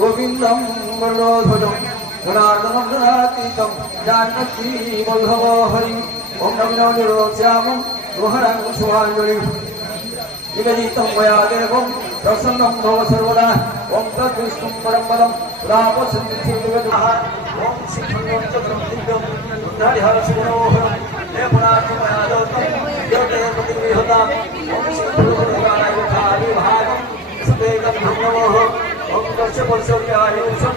गोविंदम वरदध्वजं गुणार्णवं गुणातीतं जानकी वल्लभ हरि ओम नमो निरोध्यामं रोहरं सुहांजलिं निवेदितं मया देवं प्रसन्नं भव सर्वदा ओम तद्विष्णुं परं पदं रामचन्द्रः ओम शिखरं चक्रं दिव्यं रुद्रादिहर शिवरोहरं लेपनाथं मया दोतं योते प्रतिविहतां ओम शिखरं विभागं सतेकं नमः ओम दर्श वर्षोत्याय उत्सव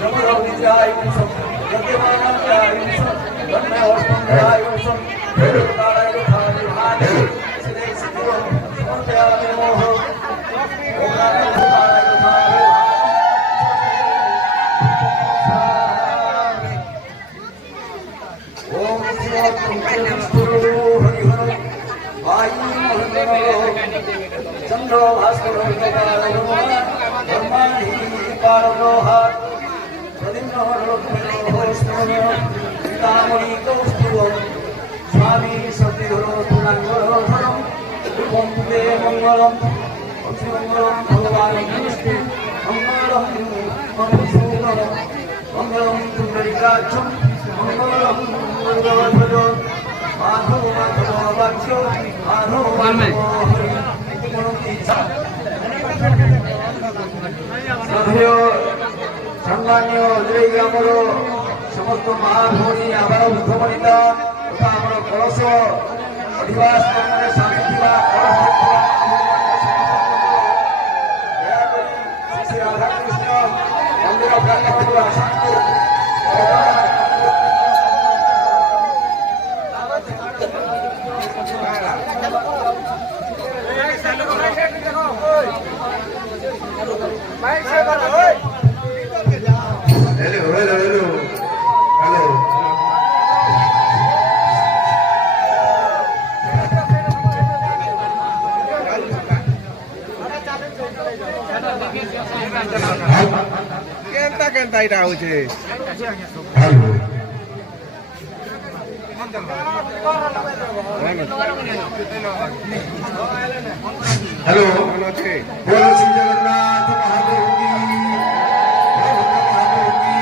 जमरोगित्याय उत्सव यज्ञमानाय उत्सव तन्मे औष्णयाय उत्सव वेदकाराय उठाय भाग सिद्धे सिद्धो समर्पयामि नमः ओम नारायणाय उठाय ओम शिवात्मस्तुरो हरिहर वायु महन्दरो चंद्रो भास्करो ब्रह्माणि पारब्रह्म प्रदिम्नोस्मरणीतामणि कौस्तुभं स्वामी सत्यधरो तुलाङ्गधरं रूपं ते मङ्गलं श्रीमङ्गलं भगवान् विष्णु मङ्गलं मधुसूदनं मङ्गलं पुण्डरीकाक्षं मङ्गलं मङ्गलध्वजो माधव माधव वाक्यो माधव हरि सम्मान्य जय आमर समस्त महाभूमि आमर बुद्धमणिता तथा आमर कलश अधिवास शांति श्री राधाकृष्ण मंदिर प्रांगण शांति Kenta-kenta ita uji. हेलो बोलो श्री जगन्नाथ महादेव की, महादेव की,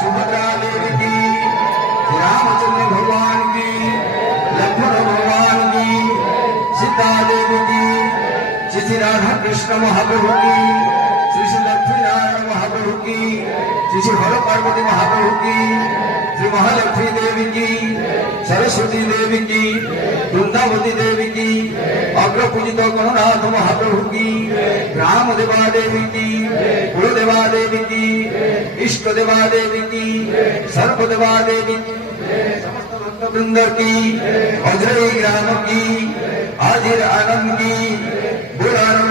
सुभद्रा देवी की, रामचंद्र भगवान की, लक्ष्मण भगवान की, सीता देवी की, श्री राधा कृष्ण महाप्रभु की, श्री श्री लक्ष्मी नारायण महाप्रभु की, श्री श्री हर पार्वती महाप्रभु की, श्री महालक्ष्मी देवी की, सरस्वती देवी की, वृंदावती देवी की, अग्रपूजित गणनाथ महाप्रभु की, राम देवा देवी की, कुलदेवा देवी की, इष्ट देवा देवी की, सर्व देवा देवी की, समस्त भक्त वृंद की, अजय ग्राम की, आजिर आनंद की, बुरानंद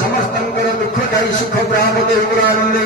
समस्तंकर दुःखदायी सुख प्राप्त आनंद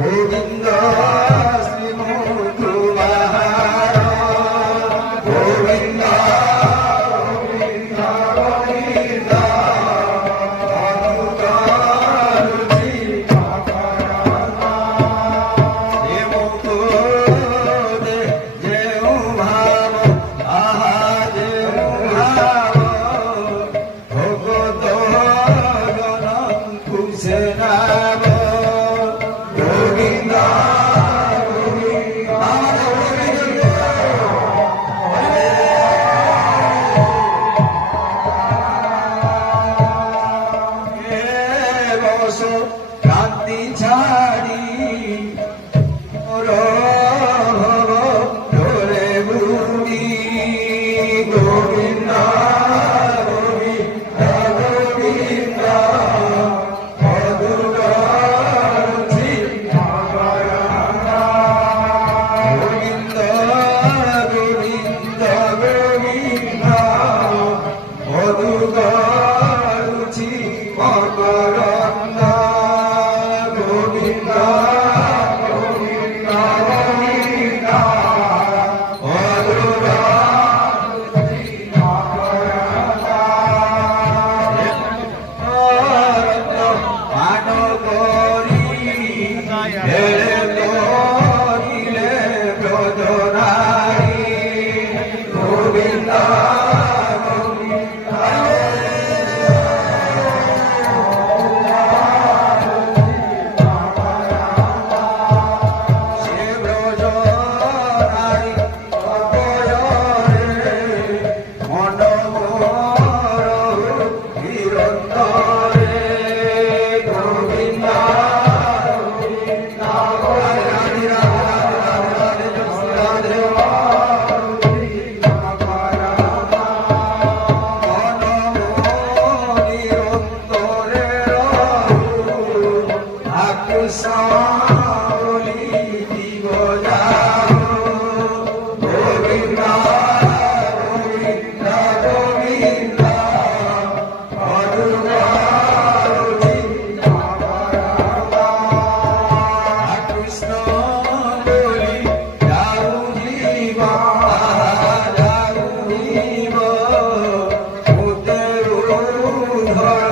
गोविंद কৃষ্ণ বলি দিব যাও গোবিন্দ গোবিন্দ গোবিন্দ মধুর কৃষ্ণ বলি যাও জীব যাও জীব মুতের ধর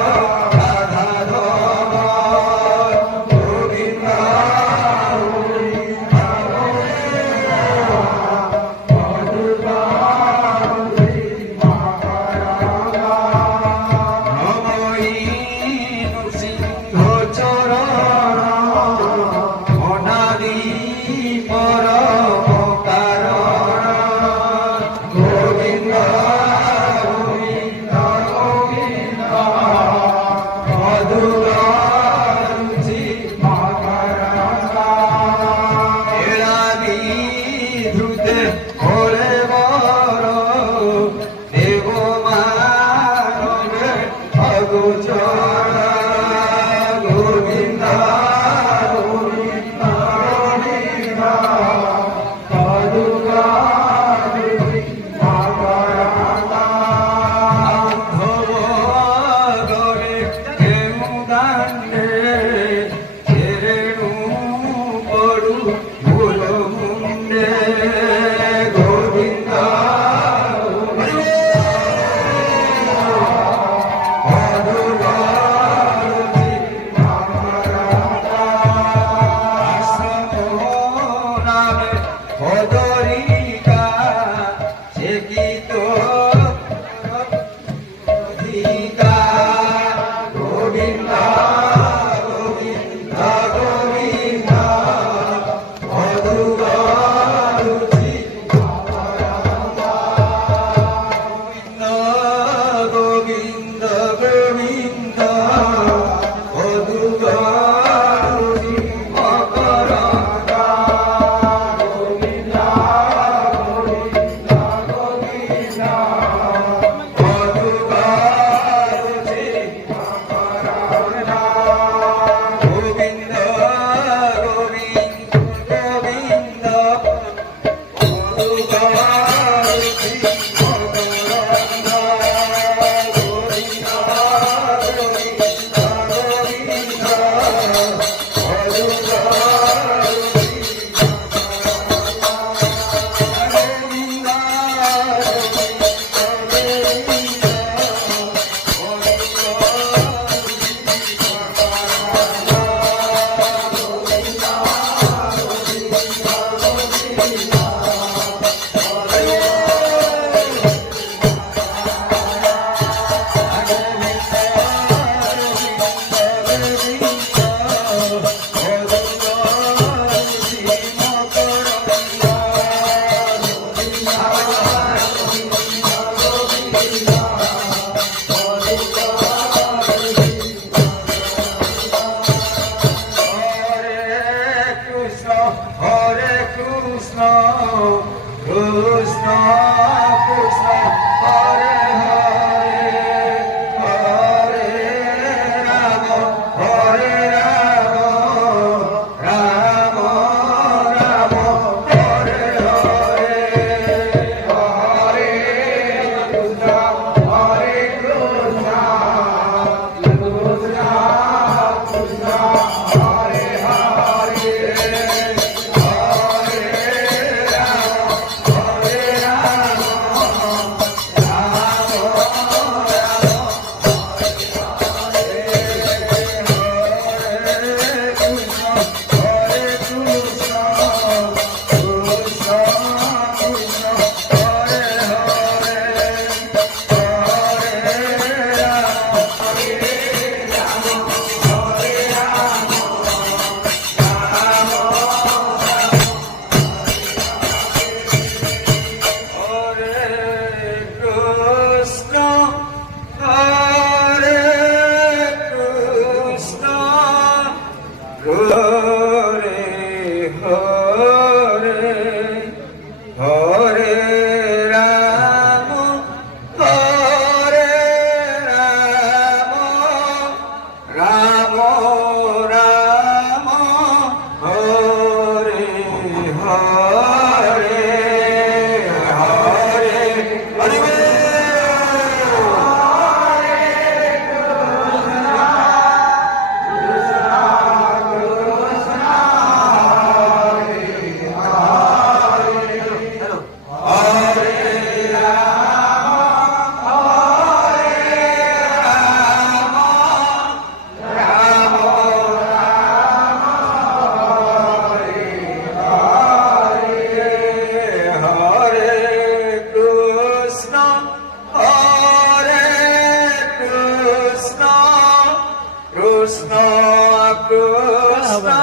Krishna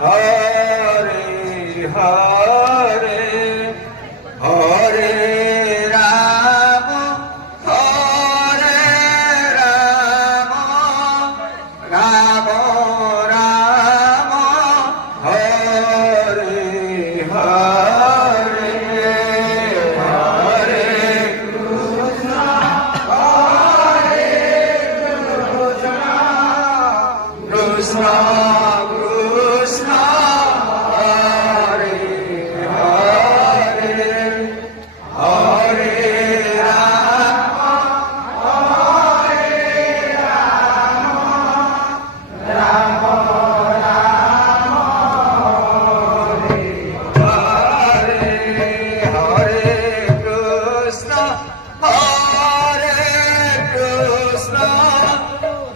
Hare Hare Hare Rama Hare Rama Rama Rama Hare Hare Hare Krishna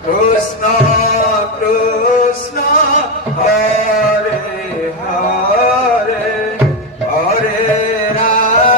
Krishna Krishna Hare Hare Hare Rama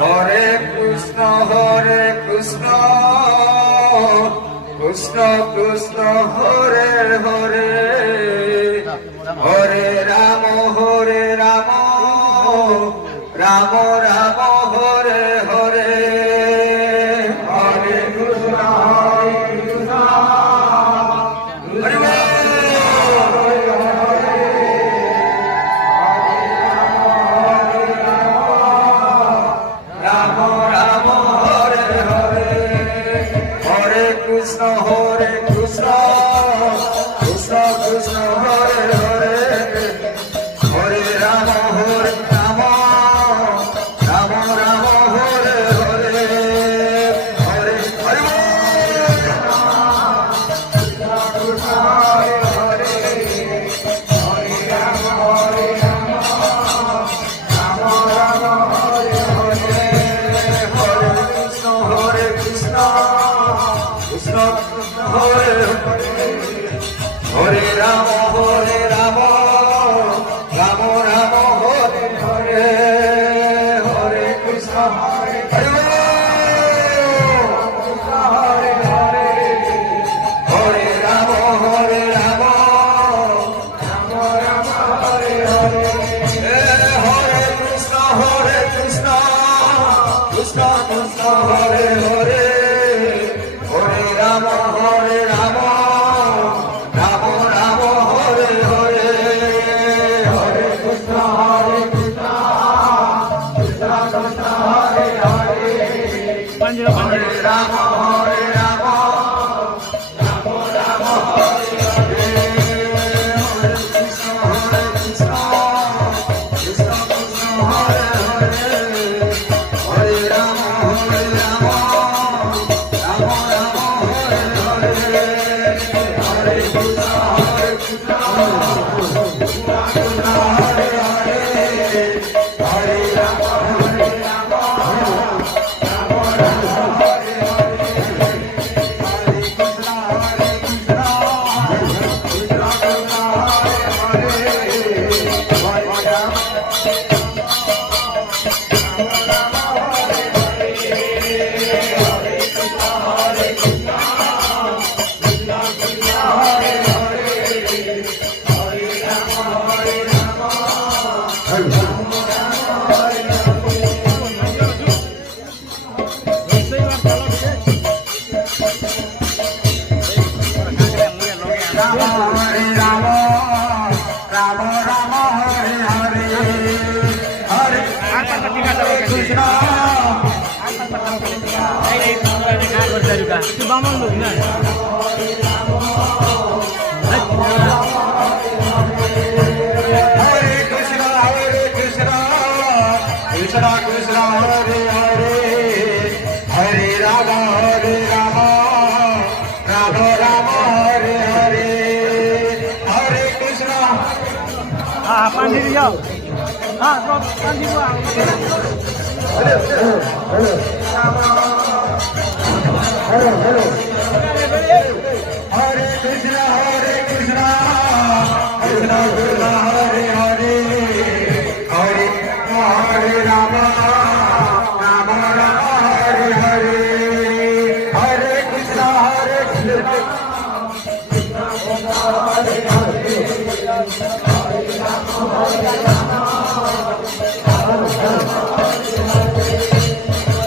Hare Krishna Hare Krishna Krishna Krishna Hare Hare Hare Rama Hare Rama Rama Rama Hare Hare Hare Hare Rama Hare Hare Krishna Krishna Krishna Hare Hare Hare Rama Rama Rama Hare Hare Hare Krishna Hare Rama Rama Hare Hare Hare Krishna Krishna Krishna Hare Hare Hare Rama Rama Rama Rama Hare Hare Hare Hare Hare Krishna Krishna Krishna Hare Hare Hare Rama Rama Rama Hare Hare Hare Krishna Hare Hare Hare Rama Rama Rama Hare Hare Hare Krishna Krishna Krishna Hare Hare Hare Rama Rama Rama Rama Hare Hare Hare Krishna Krishna Krishna Hare Hare Hare Rama Rama Rama Rama Hare Hare Hare Krishna Krishna Krishna Hare Hare Hare Rama Rama Rama Rama Hare Hare Hare Krishna Krishna Krishna Hare Hare Hare Rama Rama Rama Rama Hare Hare Hare Krishna Krishna Krishna Hare Itu bangun lu benar. Hare Krishna Krishna Krishna Hare Hare Hare Rama পানি দিয়ে যাও হ্যাঁ সব পানি দিব Hare Krishna, Hare Krishna, Krishna Krishna, Hare Hare, Hare Rama, Rama Rama, Hare Hare, Hare Krishna, Hare Krishna.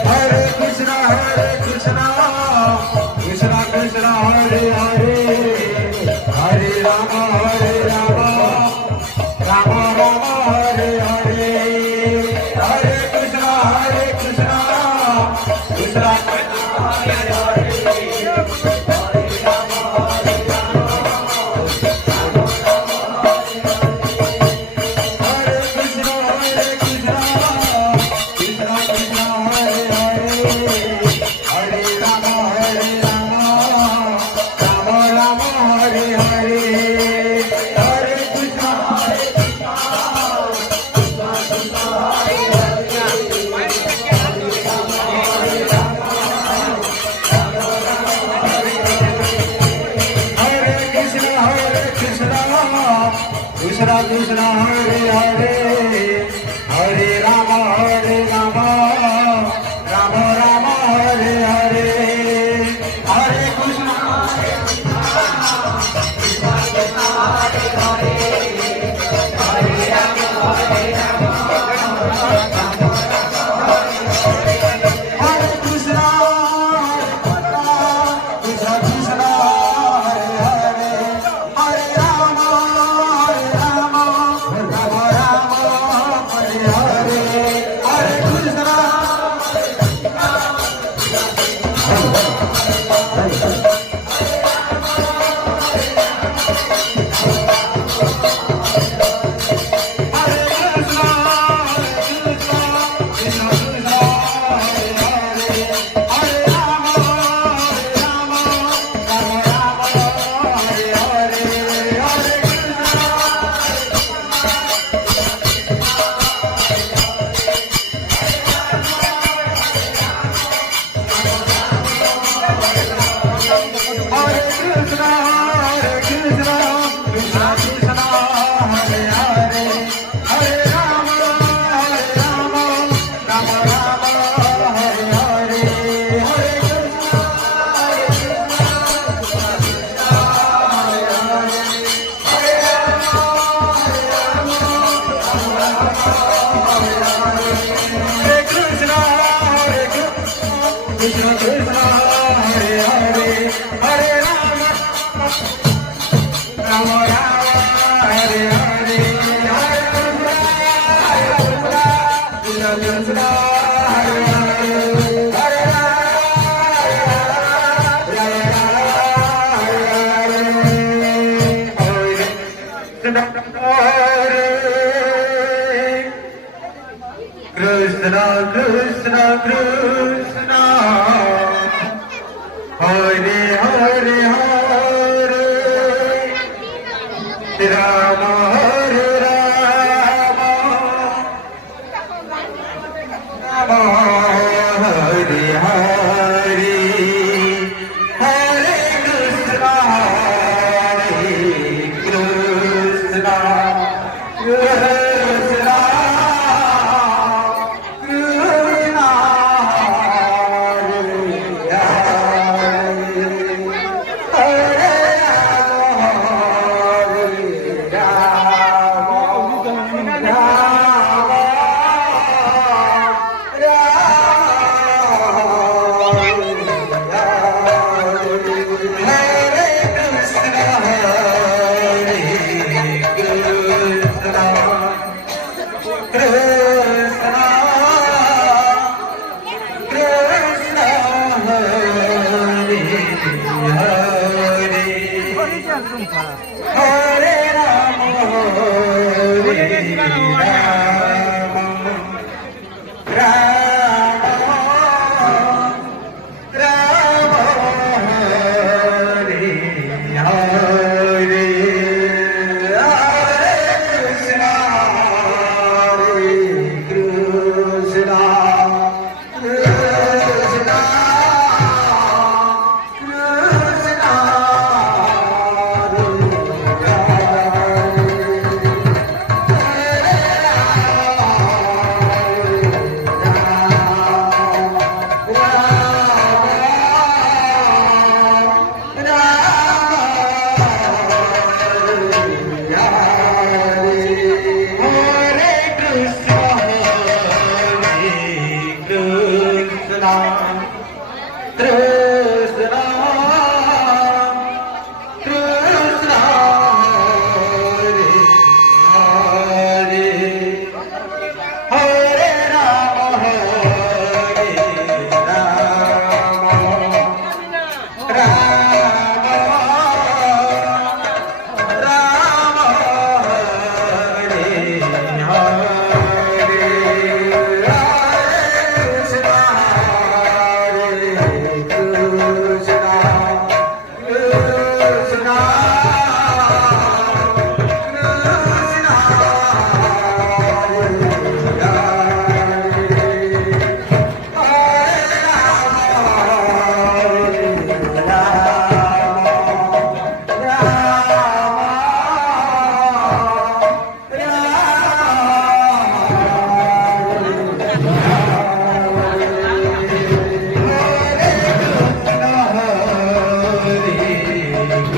Hare Krishna, Hare Krishna, Krishna Krishna, Hare Hare, Hare Rama, Rama Rama, Hare Hare, Hare Krishna, Krishna Krishna, Hare Hare. Hare Krishna, Krishna Krishna, Hare Hare, Hare Rama, Rama Rama, Hare Hare, Hare Krishna, Hare Krishna, Krishna Krishna, Hare Hare, Hare Rama, Rama Rama, Hare Hare, Hare Krishna. Hare Krishna, Krishna Krishna, Hare Hare, Hare Rama, Rama Rama, Hare Hare, Hare Krishna. Krishna Krishna, Hare Hare, Hare Rama, Rama Rama, Hare Hare, Hare Krishna, Krishna Krishna, Hare Hare, Hare Krishna Krishna Krishna, Hare Hare Hare, Rama Hare Rama, Rama Hare Hare, Hare Krishna, Krishna Krishna. Krishna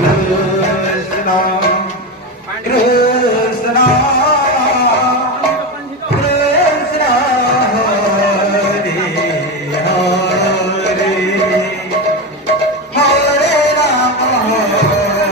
Krishna Krishna